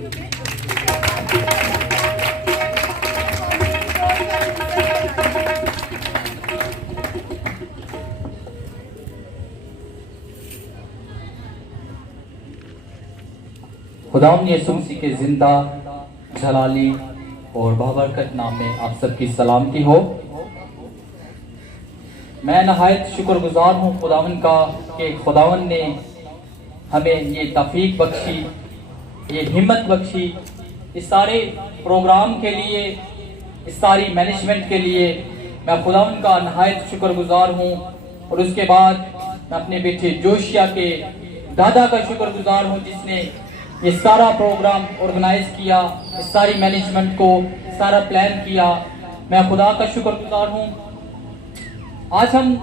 खुदावंद यीशु मसीह के जिंदा जलाली और बाबरकत नाम में आप सबकी सलामती हो। मैं नहायत शुक्रगुजार हूँ खुदावंद का कि खुदावंद ने हमें ये तौफीक बख्शी, ये हिम्मत बख्शी, इस सारे प्रोग्राम के लिए, इस सारी मैनेजमेंट के लिए मैं खुदावंद का नहायत शुक्रगुजार हूँ। और उसके बाद मैं अपने बेटे जोशिया के दादा का शुक्रगुजार हूँ जिसने ये सारा प्रोग्राम ऑर्गेनाइज किया, इस सारी मैनेजमेंट को सारा प्लान किया। मैं खुदा का शुक्रगुजार हूँ। आज हम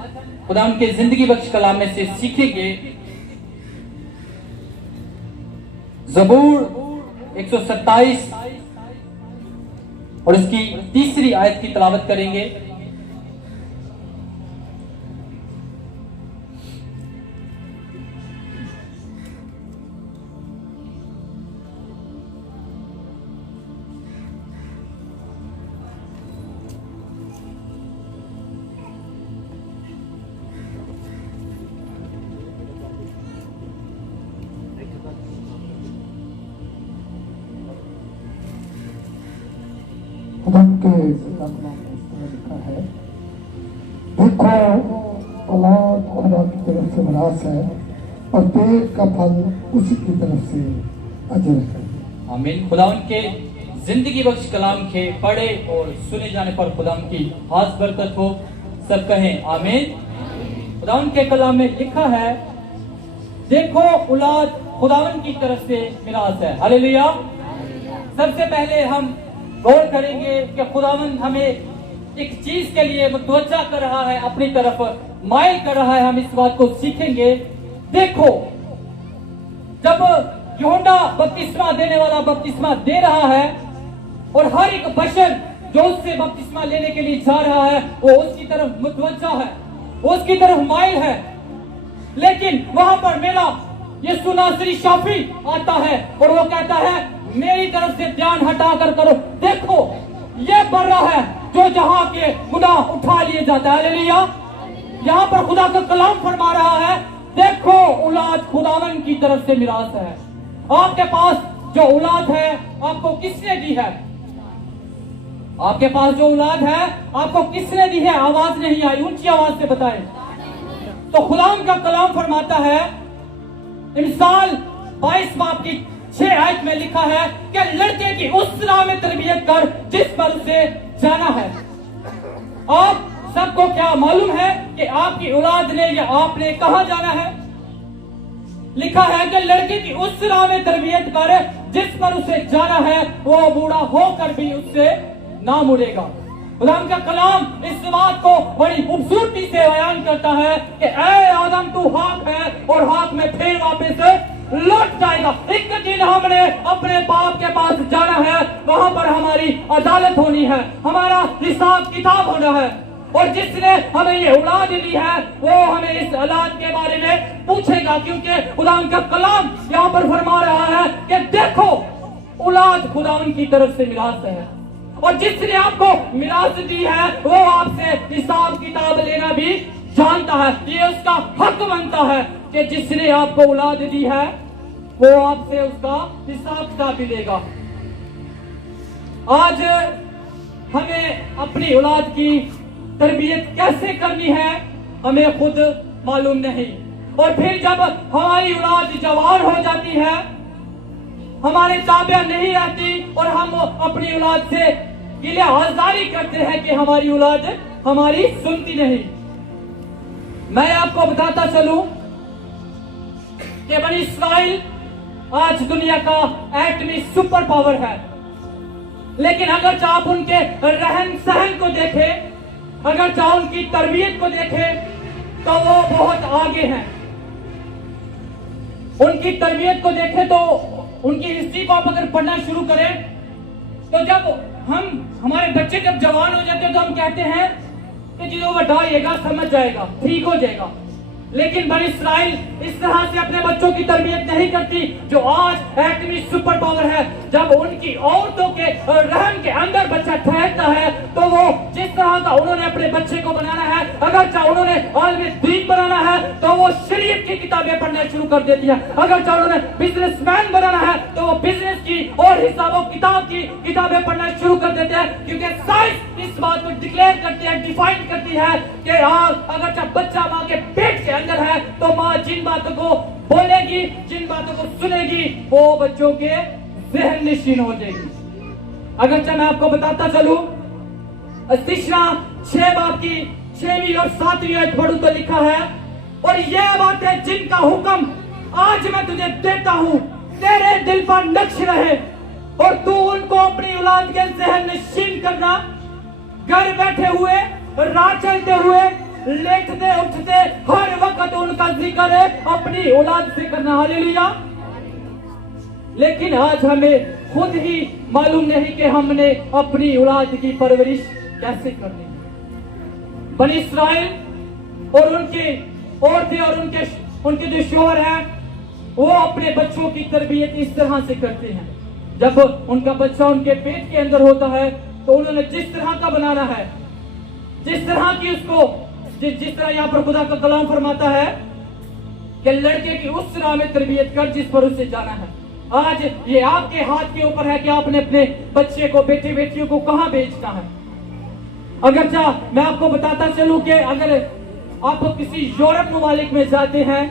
खुदा उनके जिंदगी बख्श कलाम में से सीखेंगे ज़बूर 127 और इसकी तीसरी आयत की तिलावत करेंगे। के लिखा है, देखो औलाद खुदा की तरफ से मिरास है और पेट का फल उसी की तरफ से अजर है। आमीन। खुदा उनके जिंदगी बख्श कलाम के पढ़े और सुने जाने पर खुदा उनकी खास बरकत हो। सब कहें आमीन। खुदा उनके कलाम में लिखा है, देखो औलाद खुदावन की तरफ से मिरास है। हालेलुया। सबसे पहले हम गौर करेंगे कि खुदावंद हमें एक चीज के लिए मुतवज्जा कर रहा है, अपनी तरफ माइल कर रहा है। हम इस बात को सीखेंगे। देखो, जब यूहन्ना बपतिस्मा देने वाला बपतिस्मा दे रहा है और हर एक बशर जो उससे बपतिस्मा लेने के लिए जा रहा है वो उसकी तरफ मुतवज्जा है, वो उसकी तरफ माइल है। लेकिन वहां पर मेरा यीशु नासरी शाफी आता है और वो कहता है, मेरी तरफ से ध्यान हटा कर करो। देखो, ये बर्रा है जो जहां के गुनाह उठा लिए जाता है। हालेलुया। यहाँ पर खुदा का कलाम फरमा रहा है, देखो औलाद खुदावन की तरफ से मिरास है। आपके पास जो औलाद है आपको किसने दी है? आपके पास जो औलाद है आपको किसने दी है? आवाज नहीं आई, ऊंची आवाज से बताएं। तो खुदा का कलाम फरमाता है, मिसाल 22 बाब की 6 आयत में लिखा है कि लड़के की उस राह में तरबियत कर जिस पर उसे जाना है। आप सबको क्या मालूम है कि आपकी औलाद ने या आपने कहां जाना है? लिखा है कि लड़के की उस राह में तरबियत कर जिस पर उसे जाना है, वो बूढ़ा होकर भी उससे ना मुड़ेगा। खुदा का कलाम इस बात को बड़ी खूबसूरती से बयान करता है कि ऐ आदम तू हाक है और हाक में फिर वापस लौट जाएगा। एक दिन हमने अपने बाप के पास जाना है, वहां पर हमारी अदालत होनी है, हमारा हिसाब किताब होना है। और जिसने हमें ये औलाद दी है वो हमें इस औलाद के बारे में पूछेगा, क्योंकि खुदा का कलाम यहाँ पर फरमा रहा है कि देखो औलाद खुदावन की तरफ से मिरास है और जिसने आपको मिरास दी है वो आपसे हिसाब किताब लेना भी जानता है। ये उसका हक बनता है कि जिसने आपको औलाद दी है वो आपसे उसका हिसाब किताब भी लेगा। आज हमें अपनी औलाद की तरबियत कैसे करनी है हमें खुद मालूम नहीं। और फिर जब हमारी औलाद जवान हो जाती है, हमारे ताबे नहीं रहती और हम अपनी औलाद से गिले आज़ारी करते हैं कि हमारी औलाद हमारी सुनती नहीं। मैं आपको बताता चलूं कि बनी इस्राइल आज दुनिया का एटमी सुपर पावर है, लेकिन अगर आप उनके रहन सहन को देखें, अगर चाहे उनकी तरबियत को देखें तो वो बहुत आगे हैं। उनकी तरबियत को देखें तो उनकी हिस्ट्री को आप अगर पढ़ना शुरू करें तो जब हमारे बच्चे जब जवान हो जाते हैं तो हम कहते हैं कि जो वो डालेगा समझ जाएगा, ठीक हो जाएगा। लेकिन बनी इस्राइल इस तरह से अपने बच्चों की तरबियत नहीं करती जो आज एटमी सुपर पावर है। जब उनकी औरतों के रहम के अंदर बच्चा ठहरता है तो वो जिस तरह का उन्होंने अपने बच्चे को बनाना है, अगर चाहे उन्होंने आलमी दीन बनाना है तो वो शरीयत की किताबें पढ़ना शुरू कर देती है। अगर चाहे उन्होंने बिजनेसमैन बनाना है तो वो बिजनेस की और हिसाबों किताब की किताबें पढ़ना शुरू कर देते हैं, क्योंकि साइंस इस बात को डिक्लेयर करती है, डिफाइन करती है कि अगर चाहे बच्चा माँ के पेट के अंदर है तो माँ जिन बातों को बोलेगी, जिन बातों को सुनेगी, वो बच्चों के जहन नशीन हो जाएगी। अगर चाहे मैं आपको बताता चलूं, तीसरा 6 बाब की 6वीं और 7वीं आयत पढ़ूं तो लिखा है, और यह बात है जिनका हुक्म आज मैं तुझे देता हूं तेरे दिल पर नक्श रहे, और तू उनको अपनी औलाद के जहन नशीन करना, घर बैठे हुए, राह चलते हुए, लेटते उठते हर वक्त उनका जिक्र अपनी औलाद से करना। हालेलुया। लेकिन आज हमें खुद ही मालूम नहीं कि हमने अपनी औलाद की परवरिश कैसे करनी है। बनी इस्राइल और उनकी औरतें और उनके जो शोहर हैं वो अपने बच्चों की तरबियत इस तरह से करते हैं। जब उनका बच्चा उनके पेट के अंदर होता है तो उन्होंने जिस तरह का बनाना है, जिस तरह की उसको जिस तरह यहाँ पर खुदा का कलाम फरमाता है कि लड़के की उस राह में तरबियत कर जिस पर उसे जाना है। आज ये आपके हाथ के ऊपर है कि आपने अपने बच्चे को, बेटे बेटियों को कहाँ भेजना है। अगर मैं आपको बताता चलूं कि अगर आप किसी यूरोप ममालिक में जाते हैं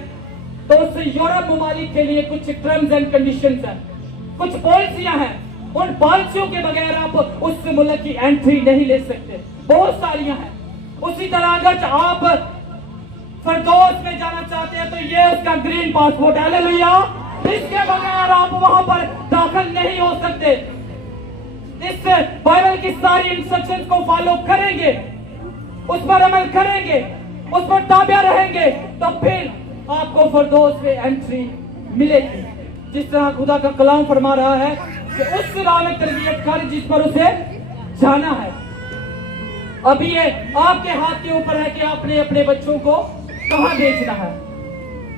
तो उस यूरोप ममालिक के लिए कुछ टर्म्स एंड कंडीशंस हैं, कुछ पॉलिसियां हैं। उन पॉलिसियों के बगैर आप उस मुल्क की एंट्री नहीं ले सकते, बहुत सारियां हैं। उसी तरह अगर आप फरदौस में जाना चाहते हैं तो ये उसका ग्रीन पासपोर्ट है। हालेलुया। इसके बगैर आप वहां पर दाखिल नहीं हो सकते। इस बाइबल की सारी इंस्ट्रक्शन को फॉलो करेंगे, उस पर अमल करेंगे, उस पर ताबिया रहेंगे तो फिर आपको फरदौस में एंट्री मिलेगी। जिस तरह खुदा का कलाम फरमा रहा है कि उस राह में तरबियत कर जिस पर उसे जाना है। अभी ये आपके हाथ के ऊपर है कि आपने अपने बच्चों को कहां भेजना है।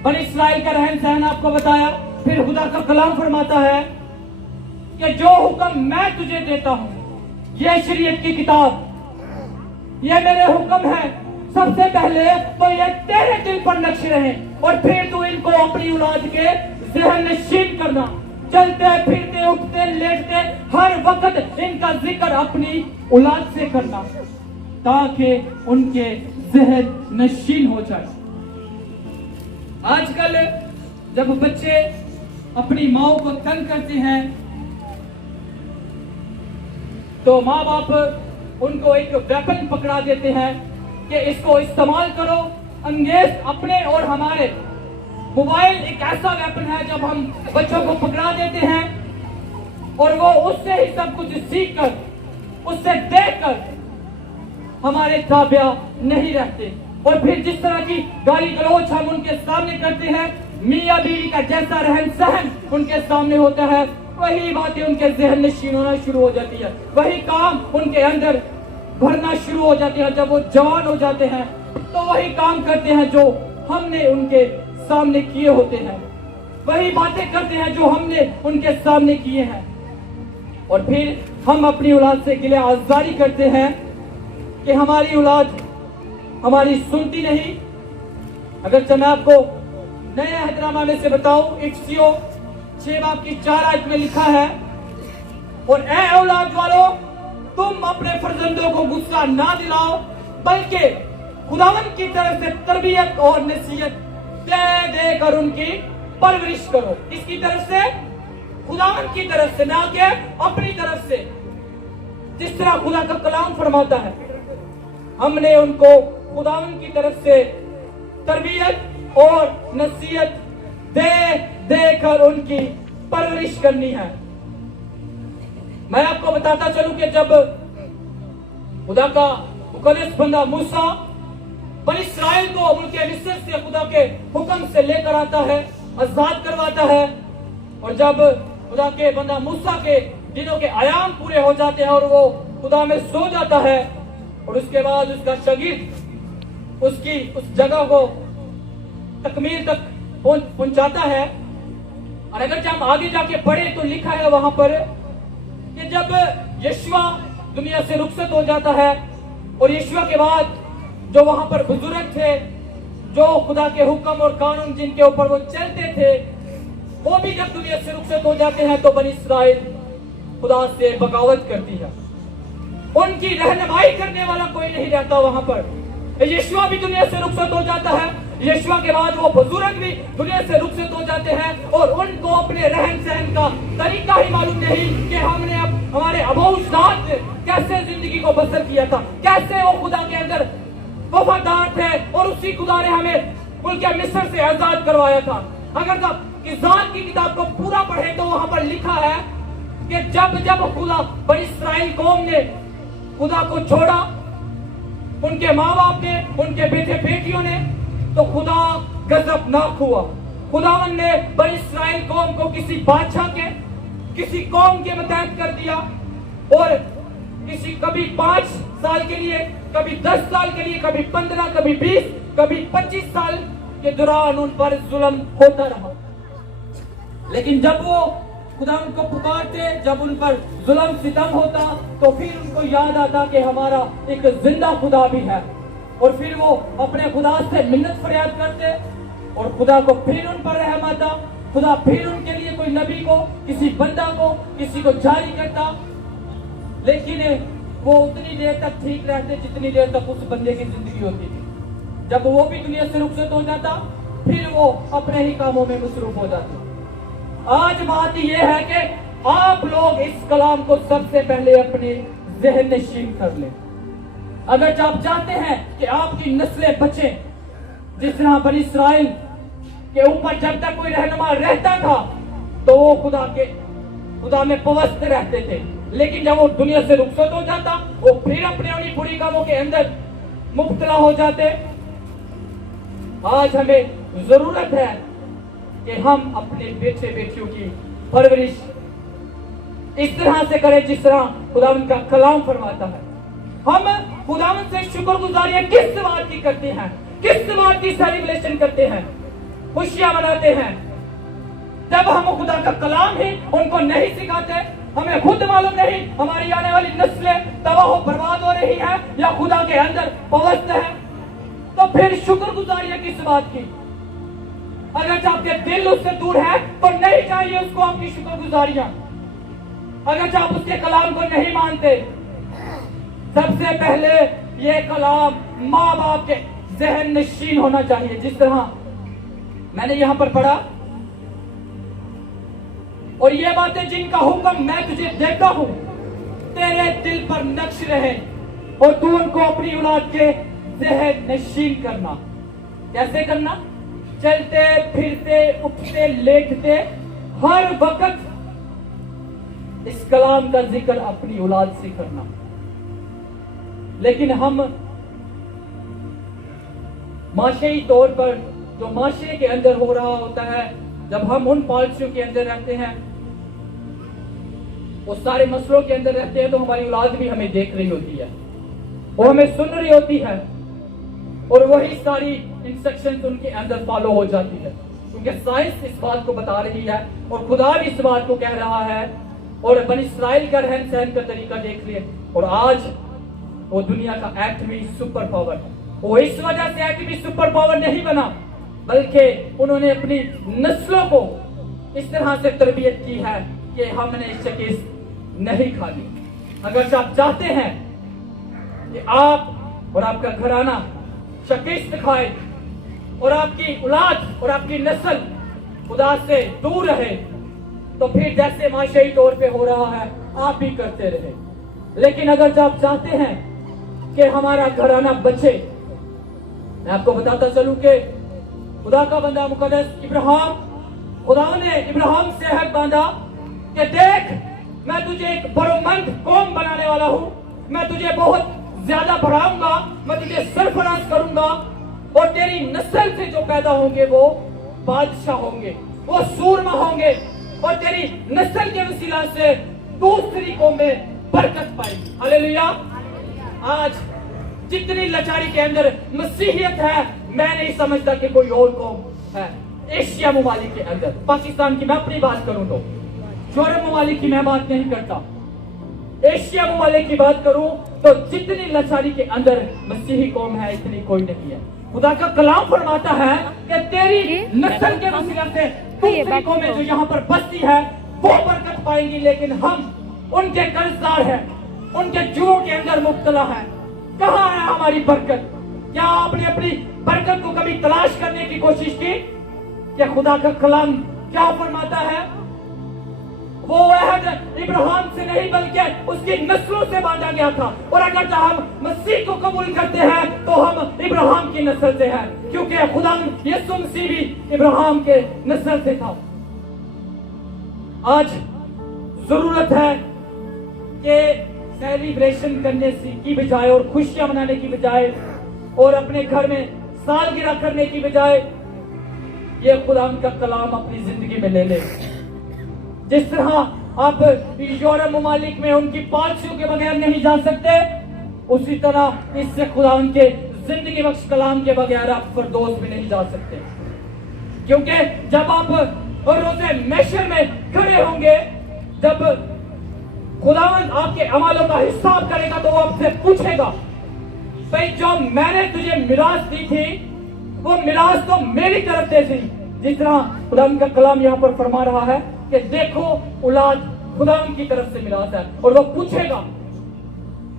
बनी इस्राइल का रहन सहन आपको बताया। फिर खुदा का कलाम फरमाता है कि जो हुक्म मैं तुझे देता हूं, यह शरीयत की किताब, ये मेरे हुक्म है। सबसे पहले तो ये तेरे दिल पर नक्श रहे और फिर तू इनको अपनी औलाद के जहन नशीन करना। चलते फिरते उठते लेटते हर वक्त इनका जिक्र अपनी औलाद से करना ताकि उनके जहन नशीन हो जाए। आजकल जब बच्चे अपनी माओ को तंग करते हैं तो माँ बाप उनको एक वेपन पकड़ा देते हैं कि इसको इस्तेमाल करो। अंग्रेज अपने और हमारे मोबाइल एक ऐसा वेपन है जब हम बच्चों को पकड़ा देते हैं और वो उससे ही सब कुछ सीख कर, उससे देख कर हमारे ताबिया नहीं रहते। और फिर जिस तरह की गाली गलौज हम उनके सामने करते हैं, मियाँ बीवी का जैसा रहन सहन उनके सामने होता है, वही बातें उनके जहन नशीन होना शुरू हो जाती है, वही काम उनके अंदर भरना शुरू हो जाते हैं। जब वो जवान हो जाते हैं तो वही काम करते हैं जो हमने उनके सामने किए होते हैं, वही बातें करते हैं जो हमने उनके सामने किए हैं। और फिर हम अपनी औलाद से गिले आज़ारी करते हैं कि हमारी औलाद हमारी सुनती नहीं। अगर मैं आपको नए अहदनामा में से बताऊं, इफ्सियों 6 बाब की 4 आयत में लिखा है, और ए औलाद वालों, तुम अपने फर्जंदों को गुस्सा ना दिलाओ बल्कि खुदावन की तरफ से तरबियत और नसीहत दे देकर उनकी परवरिश करो। किसकी तरफ से? खुदावन की तरफ से, ना कि अपनी तरफ से। जिस तरह खुदा का कलाम फरमाता है, हमने उनको खुदावन की तरफ से तरबियत और नसीहत दे देकर उनकी परवरिश करनी है। मैं आपको बताता चलूं कि जब खुदा का मुकद्दस बंदा मूसा बनी इस्राइल को मुल्क मिस्र से खुदा के हुक्म से लेकर आता है, आजाद करवाता है, और जब खुदा के बंदा मूसा के दिनों के आयाम पूरे हो जाते हैं और वो खुदा में सो जाता है, और उसके बाद उसका शागिर्द उसकी उस जगह को तकमील तक पहुंचाता है। और अगर हम आगे जाके पढ़े तो लिखा है वहां पर कि जब यीशुआ दुनिया से रुखसत हो जाता है और यीशुआ के बाद जो वहां पर बुजुर्ग थे, जो खुदा के हुक्म और कानून जिनके ऊपर वो चलते थे, वो भी जब दुनिया से रुखसत हो जाते हैं तो बनी इस्राइल खुदा से बगावत करती है। उनकी रहनुमाई करने वाला कोई नहीं रहता वहां पर। यीशुआ भी दुनिया से रुखसत हो जाता है, यीशुआ के बाद वो बुजुर्ग भी दुनिया से रुखसत हो जाते हैं और उनको अपने रहन सहन का तरीका ही मालूम नहीं कि हमने अब हमारे अबूजात ने कैसे जिंदगी को बसर किया था, कैसे वो खुदा के अंदर वफादार थे और उसी खुदा ने हमें मुल्क मिस्र से आजाद करवाया था। अगर आप किसान की किताब को पूरा पढ़े तो वहां पर लिखा है कि जब जब खुदा बनी इस्राइल कौम ने खुदा को छोड़ा, उनके माँ बाप ने, उनके बेटे बेटियों ने, तो खुदा गजबनाक हुआ। खुदावन ने बनी इस्राइल कौम को किसी बादशाह के, किसी कौम के मतहत कर दिया और किसी कभी 5 साल के लिए, कभी 10 साल के लिए, कभी 15, कभी 20, कभी 25 साल के दौरान उन पर जुल्म होता रहा। लेकिन जब वो खुदा उनको पुकारते, जब उन पर जुल्म सितम होता, तो फिर उनको याद आता कि हमारा एक जिंदा खुदा भी है और फिर वो अपने खुदा से मिन्नत फरियाद करते और खुदा को फिर उन पर रहम आता। खुदा फिर उनके लिए कोई नबी को, किसी बंदा को, किसी को जारी करता, लेकिन वो उतनी देर तक ठीक रहते जितनी देर तक उस बंदे की जिंदगी होती थी। जब वो भी दुनिया से रुखसत हो जाता, फिर वो अपने ही कामों में मसरूफ हो जाते। आज बात यह है कि आप लोग इस कलाम को सबसे पहले अपने ज़हन नशीन कर लें। अगर आप चाहते हैं कि आपकी नस्लें बचें, जिस तरह बनी इस्राइल के ऊपर जब तक कोई रहनुमा रहता था तो वो खुदा में पवस्त रहते थे, लेकिन जब वो दुनिया से रुखसत हो जाता, वो फिर अपने उन्हीं बुरी कामों के अंदर मुब्तला हो जाते। आज हमें जरूरत है कि हम अपने बेटे बेटियों की परवरिश इस तरह से करें जिस तरह खुदावन का कलाम फरमाता है। हम खुदावन से शुक्रगुजारियां किस बात की करते हैं, किस बात की सेलिब्रेशन करते हैं, खुशियां मनाते हैं, जब हम खुदा का कलाम ही उनको नहीं सिखाते, हमें खुद मालूम नहीं हमारी आने वाली नस्लें तबाह बर्बाद हो रही है या खुदा के अंदर पवस्त है, तो फिर शुक्रगुजारियां किस बात की। अगर आपके दिल उससे दूर है तो नहीं चाहिए उसको आपकी शुक्रगुजारियां। अगर आप उसके कलाम को नहीं मानते, सबसे पहले ये कलाम माँ बाप के ज़हन नशीन होना चाहिए। जिस तरह मैंने यहां पर पढ़ा, और ये बातें जिनका हुक्म मैं तुझे देता हूं तेरे दिल पर नक्श रहे और तू उनको अपनी औलाद के ज़हन नशीन करना। कैसे करना? चलते फिरते, उठते लेटते, हर वक्त इस कलाम का जिक्र अपनी औलाद से करना। लेकिन हम माशेई तौर पर जो माशरे के अंदर हो रहा होता है, जब हम उन पॉलिसियों के अंदर रहते हैं, उस सारे मसलों के अंदर रहते हैं, तो हमारी औलाद भी हमें देख रही होती है, वो हमें सुन रही होती है और वही सारी इंस्ट्रक्शंस उनके अंदर फॉलो हो जाती है, क्योंकि साइंस इस बात को बता रही है और खुदा भी इस बात को कह रहा है। और बनी इस्राइल का रहन सहन का तरीका देख लिए, और आज वो दुनिया का एटमी सुपर पावर है। वो इस वजह से एटमी सुपर पावर नहीं बना, बल्कि उन्होंने अपनी नस्लों को इस तरह से तरबियत की है कि हमने शिकस्त नहीं खानी। अगर आप चाहते हैं कि आप और आपका घराना शिकस्त खाए और आपकी औलाद और आपकी नस्ल खुदा से दूर रहे, तो फिर जैसे माशेई तौर पे हो रहा है आप भी करते रहे। लेकिन अगर आप चाहते हैं कि हमारा घराना बचे, मैं आपको बताता चलूं कि खुदा का बंदा मुकद्दस इब्राहिम, खुदा ने इब्राहिम से हक बांधा कि देख मैं तुझे एक बड़ोमंद कौम बनाने वाला हूं, मैं तुझे बहुत ज्यादा बढ़ाऊंगा, मैं तुझे सरफराज करूंगा और तेरी नस्ल से जो पैदा होंगे वो बादशाह होंगे, वो सूरमा होंगे और तेरी नस्ल के वसीला से दूसरी कौमें बरकत पाएगी। हालेलुया। आज जितनी लाचारी के अंदर मसीहियत है मैं नहीं समझता कि कोई और कौम है एशिया ममालिक के अंदर। पाकिस्तान की मैं अपनी बात करूं तो, यूरोप ममालिक की मैं बात नहीं करता, एशिया ममालिक की बात करूं तो जितनी लाचारी के अंदर मसीही कौम है इतनी कोई नहीं है। खुदा का कलाम फरमाता है कि तेरी नस्ल के वसीला से दूसरी कौमें जो यहाँ पर बसती है वो बरकत पाएंगी, लेकिन हम उनके कर्जदार हैं, उनके जुओं के अंदर मुब्तला है। कहाँ है हमारी बरकत? क्या आपने अपनी बरकत को कभी तलाश करने की कोशिश की? क्या खुदा का कलाम क्या फरमाता है? वो अहद इब्राहिम से नहीं बल्कि उसकी नस्लों से बांधा गया था, और अगर हम मसीह को कबूल करते हैं तो हम इब्राहिम की नस्ल से हैं, क्योंकि खुदा यीशु मसीह भी इब्राहिम के नस्ल से था। आज जरूरत है कि सेलिब्रेशन करने की बजाय और खुशियां मनाने की बजाय और अपने घर में सालगिरह करने की बजाय ये खुदा का कलाम अपनी जिंदगी में ले ले। जिस तरह आप यूरोप ममालिक में उनकी पॉलिसियों के बगैर नहीं जा सकते, उसी तरह इससे खुदा उनके जिंदगी बख्श कलाम के बगैर आप फिरदौस में नहीं जा सकते। क्योंकि जब आप रोज़े महशर में खड़े होंगे, जब खुदावंद आपके अमालों का हिसाब करेगा तो वो आपसे पूछेगा, भाई जो मैंने तुझे मिरास दी थी वो मिरास तो मेरी तरफ से थी। जिस तरह खुदावंद का कलाम यहाँ पर फरमा रहा है कि देखो औलाद खुदावंद की तरफ से मिरास है, और वो पूछेगा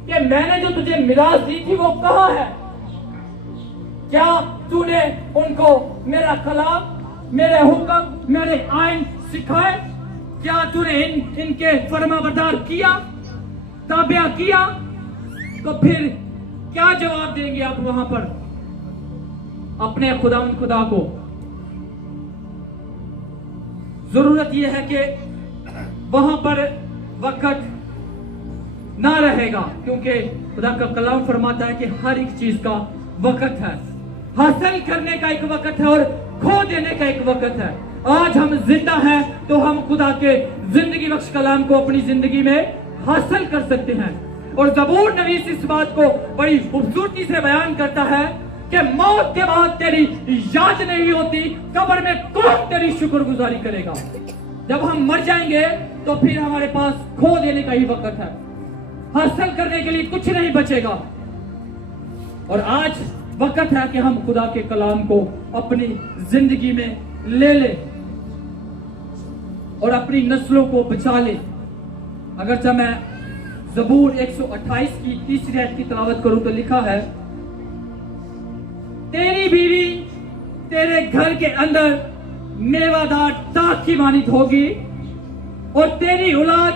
कि मैंने जो तुझे मिरास दी थी वो कहाँ है? क्या तूने उनको मेरा कलाम, मेरे हुक्म, मेरे आइन सिखाए? क्या तूने इनके फरमाबरदार किया, ताबिया किया? तो फिर क्या जवाब देंगे आप वहां पर अपने खुदा को? जरूरत यह है कि वहां पर वक्त ना रहेगा, क्योंकि खुदा का कलाम फरमाता है कि हर एक चीज का वक्त है। हासिल करने का एक वक्त है और खो देने का एक वक्त है। आज हम जिंदा हैं तो हम खुदा के जिंदगी बख्श कलाम को अपनी जिंदगी में हासिल कर सकते हैं। और ज़बूर नवीस इस बात को बड़ी खूबसूरती से बयान करता है कि मौत के बाद तेरी याद नहीं होती, कब्र में कौन तेरी शुक्रगुजारी करेगा? जब हम मर जाएंगे तो फिर हमारे पास खो देने का ही वक्त है, हासिल करने के लिए कुछ नहीं बचेगा। और आज वक्त है कि हम खुदा के कलाम को अपनी जिंदगी में ले ले और अपनी नस्लों को बचा ले। अगर जब मैं ज़बूर 128 की तीसरी आयत की तिलावत करूं तो लिखा है, तेरी बीवी तेरे घर के अंदर मेवादार ताक की मानित होगी और तेरी औलाद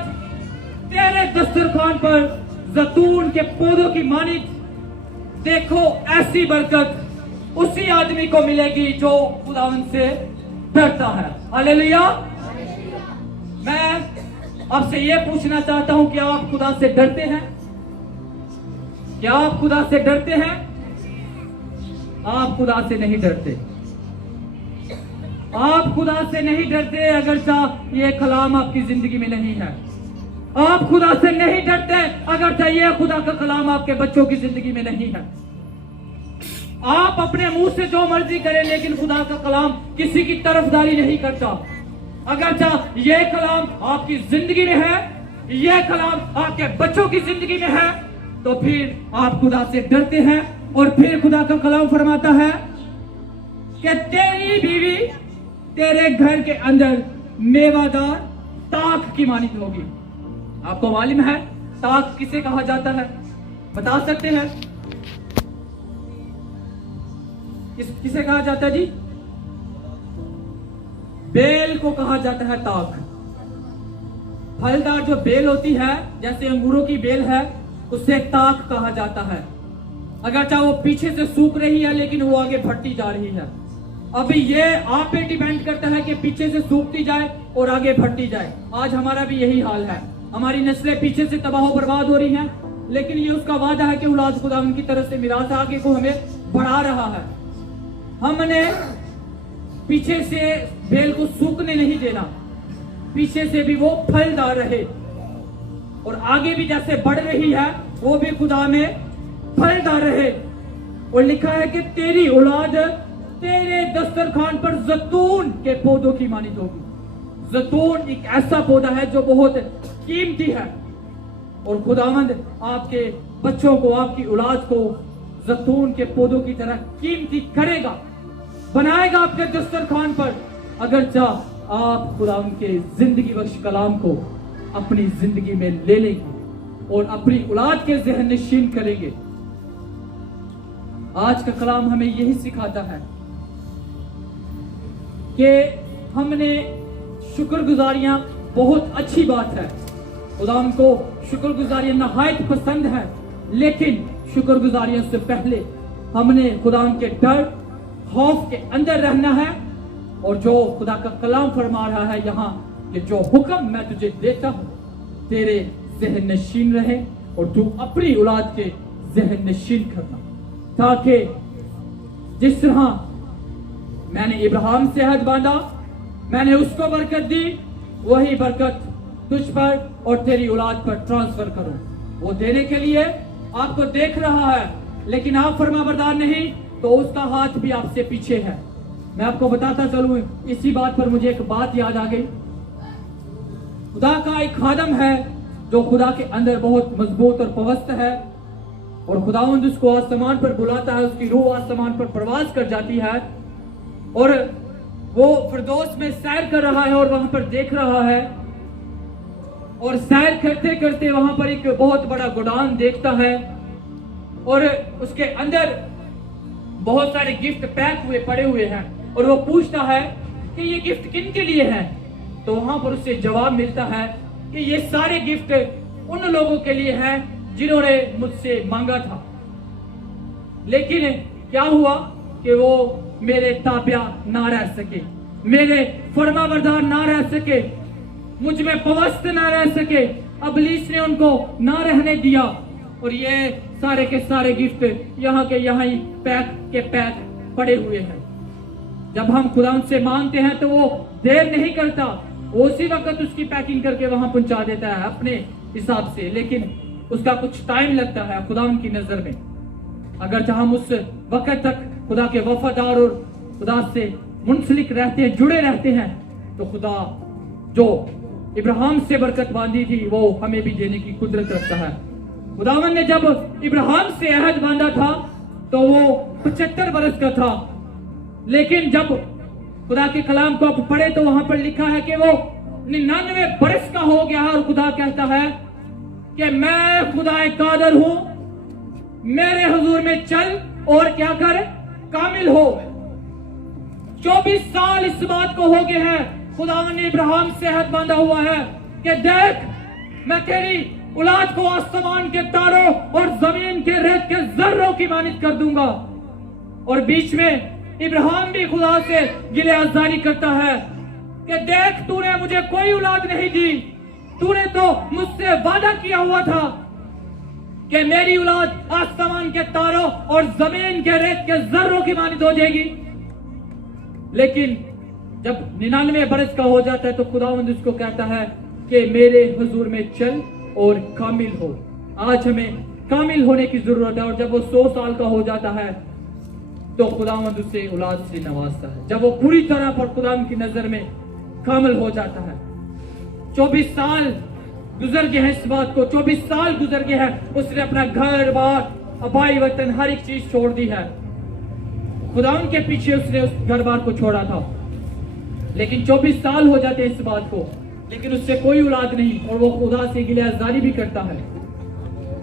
तेरे दस्तरखान पर जैतून के पौधों की मानित। देखो ऐसी बरकत उसी आदमी को मिलेगी जो खुदावंद से डरता है। हालेलुया। मैं आपसे यह पूछना चाहता हूं कि आप खुदा से डरते हैं? क्या आप खुदा से डरते हैं? आप खुदा से नहीं डरते। आप खुदा से नहीं डरते अगर ये कलाम आपकी जिंदगी में नहीं है। आप खुदा से नहीं डरते अगर ये खुदा का कलाम आपके बच्चों की जिंदगी में नहीं है। आप अपने मुंह से जो मर्जी करें लेकिन खुदा का कलाम किसी की तरफदारी नहीं करता। अगर ये कलाम आपकी जिंदगी में है, ये कलाम आपके बच्चों की जिंदगी में है, तो फिर आप खुदा से डरते हैं। और फिर खुदा का कलाम फरमाता है कि तेरी बीवी तेरे घर के अंदर मेवादार ताक की मानित होगी। आपको मालूम है ताक किसे कहा जाता है? बता सकते हैं किसे कहा जाता है जी? बेल को कहा जाता है ताक। फलदार जो बेल होती है, जैसे अंगूरों की बेल है, उसे ताक कहा जाता है। अगर चाहे वो पीछे से सूख रही है लेकिन वो आगे बढ़ती जा रही है। अभी ये आप पे डिपेंड करता है कि पीछे से सूखती जाए और आगे बढ़ती जाए। आज हमारा भी यही हाल है। हमारी नस्लें पीछे से तबाह बर्बाद हो रही हैं, लेकिन ये उसका वादा है कि औलाद खुदा उनकी तरफ से मिरास आगे को हमें बढ़ा रहा है। हमने पीछे से बेल को सूखने नहीं देना, पीछे से भी वो फलदार रहे और आगे भी जैसे बढ़ रही है वो भी खुदा में फलदार रहे। और लिखा है कि तेरी औलाद तेरे दस्तरखान पर जैतून के पौधों की मानित होगी। जैतून एक ऐसा पौधा है जो बहुत कीमती है, और खुदावंद आपके बच्चों को, आपकी औलाद को जैतून के पौधों की तरह कीमती करेगा, बनाएगा आपके दस्तरखान पर, अगर चाह आप खुदावंद के जिंदगी बख्श कलाम को अपनी जिंदगी में ले लेंगे और अपनी औलाद के ज़हन नशीन करेंगे। आज का कलाम हमें यही सिखाता है कि हमने शुक्रगुजारियां बहुत अच्छी बात है, खुदाम को शुक्रगुजारियां नहायत पसंद है, लेकिन शुक्रगुजारियों से पहले हमने खुदाम के डर खौफ के अंदर रहना है। और जो खुदा का कलाम फरमा रहा है यहाँ कि जो हुक्म मैं तुझे देता हूं तेरे ज़हन नशीन रहे और तू अपनी औलाद के ज़हन नशीन करना, ताकि जिस तरह मैंने इब्राहिम से हद बांधा, मैंने उसको बरकत दी, वही बरकत तुझ पर और तेरी औलाद पर ट्रांसफर करूं। वो देने के लिए आपको देख रहा है, लेकिन आप फरमाबरदार नहीं, तो उसका हाथ भी आपसे पीछे है। मैं आपको बताता चलूं, इसी बात पर मुझे एक बात याद आ गई। खुदा का एक खादम है जो खुदा के अंदर बहुत मजबूत और पवस्त है, और खुदावंद उसको आसमान पर बुलाता है, उसकी रूह आसमान पर प्रवास कर जाती है, और वो फिरदौस में सैर कर रहा है और वहां पर देख रहा है, और सैर करते करते वहां पर एक बहुत बड़ा गोडाउन देखता है, और उसके अंदर बहुत सारे गिफ्ट पैक हुए पड़े हुए हैं, और वो पूछता है कि ये गिफ्ट किन के लिए है। तो वहां पर उससे जवाब मिलता है कि ये सारे गिफ्ट उन लोगों के लिए हैं जिन्होंने मुझसे मांगा था, लेकिन क्या हुआ कि वो मेरे ताबिया ना रह सके, मेरे फरमाबरदार ना रह सके, मुझ में पवस्त ना रह सके। इब्लीस ने उनको ना रहने दिया, और ये सारे के सारे गिफ्ट यहाँ के यहाँ ही पैक के पैक पड़े हुए हैं। जब हम खुदा से मांगते हैं तो वो देर नहीं करता, वो उसी वक्त उसकी पैकिंग करके वहां पहुंचा देता है अपने हिसाब से, लेकिन उसका कुछ टाइम लगता है खुदा की नजर में। अगर हम उस वक्त तक खुदा के वफादार और खुदा से मुंसलिक रहते हैं, जुड़े रहते हैं, तो खुदा जो इब्राहिम से बरकत बांधी थी वो हमें भी देने की कुदरत रखता है। खुदावन ने जब इब्राहिम से अहद बांधा था तो वो 75 बरस का था, लेकिन जब खुदा के कलाम को आप पढ़े तो वहां पर लिखा है कि वो 99 बरस का हो गया, और खुदा कहता है कि मैं खुदा कादर हूं, मेरे हुजूर में चल और क्या कर, कामिल हो। 24 साल इस बात को हो गए हैं, खुदावन ने इब्राहिम से अहद बांधा हुआ है कि देख मैं तेरी औलाद को आसमान के तारों और जमीन के रेत के जर्रों की मानित कर दूंगा। और बीच में इब्राहिम भी खुदा से गिले आज़ारी करता है कि देख तूने मुझे कोई औलाद नहीं दी, तूने तो मुझसे वादा किया हुआ था कि मेरी औलाद आसमान के तारों और जमीन के रेत के जर्रों की मानित हो जाएगी। लेकिन जब 99 बरस का हो जाता है तो खुदावंद उसको कहता है कि मेरे हुजूर में चल और कामिल हो। आज हमें कामिल होने की जरूरत है, और जब वो 100 साल का हो जाता है तो खुदावंद उसे औलाद से नवाजता है, जब वो पूरी तरह पर खुदा की नजर में कामिल हो जाता है। 24 साल गुजर गए हैं इस बात को, 24 साल गुजर गए हैं, उसने अपना घर बार अबाई वतन हर एक चीज छोड़ दी है। खुदा के पीछे उसने उस घर बार को छोड़ा था, लेकिन 24 साल हो जाते इस बात को, लेकिन उससे कोई औलाद नहीं, और वो खुदा से गिलाज़ारी भी करता है।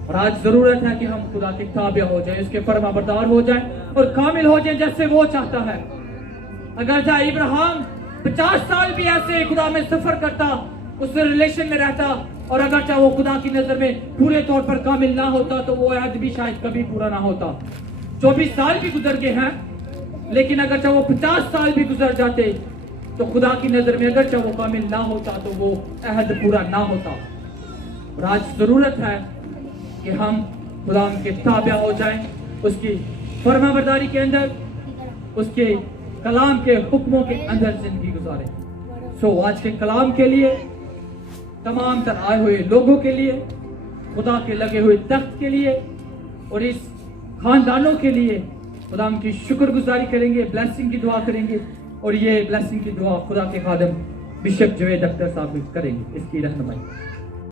और आज जरूरत है कि हम खुदा के ताबिया हो जाएं, उसके फरमाबरदार हो जाएं और कामिल हो जाएं जैसे वो चाहता है। अगर चाहे इब्राहिम 50 साल भी ऐसे खुदा में सफर करता, उस रिलेशन में रहता, और अगर चाहे वो खुदा की नजर में पूरे तौर पर कामिल ना होता तो वो अहद भी शायद कभी पूरा ना होता। 24 साल भी गुजर गए हैं, लेकिन अगर चाहे वो 50 साल भी गुजर जाते तो खुदा की नजर में अगर चाहे वो कामिल ना होता तो वो अहद पूरा ना होता। और आज जरूरत है कि हम खुदा के ताबिया हो जाएं, उसकी फरमाबरदारी के अंदर, उसके कलाम के हुक्मों के अंदर जिंदगी गुजारें। सो आज के कलाम के लिए, तमाम तर आए हुए लोगों के लिए, खुदा के लगे हुए तख्त के लिए, और इस खानदानों के लिए खुदाम की शुक्रगुजारी करेंगे, ब्लेसिंग की दुआ करेंगे और ये ब्लेसिंग की दुआ खुदा के खादम बिशप जवेद अख्तर साहब करेंगे इसकी रहनुमाई।